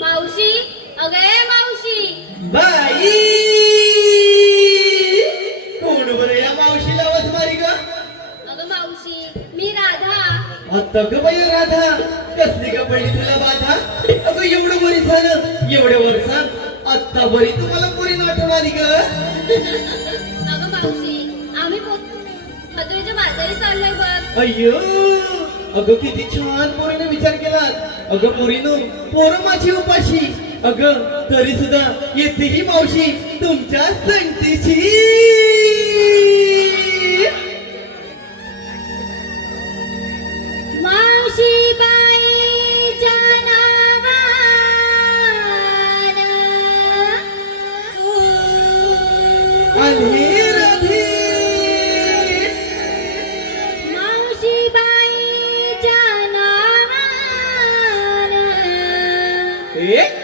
मावशी अगं मावशी. बाई! कोण बरं या मावशीला आवाज मारी ग? अगं मावशी मी राधा. आता ग बाई राधा. कसली का पडली तुला बाधा? अगं एवढं बरी झालं एवढ्या वर्षात आत्ता बरी तुम्हाला पुरी आठवण आली ग. अगं मावशी आम्ही मथुरेच्या बाजारी चाललोय बघ. अय्यो! अगं किती छान पोरीने विचार केला. अगं पोरीनो पोरं माझी उपाशी. अगं तरी सुद्धा येते ही मावशी तुमच्या संतीची मावशी नावानं. kambing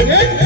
ಏನ್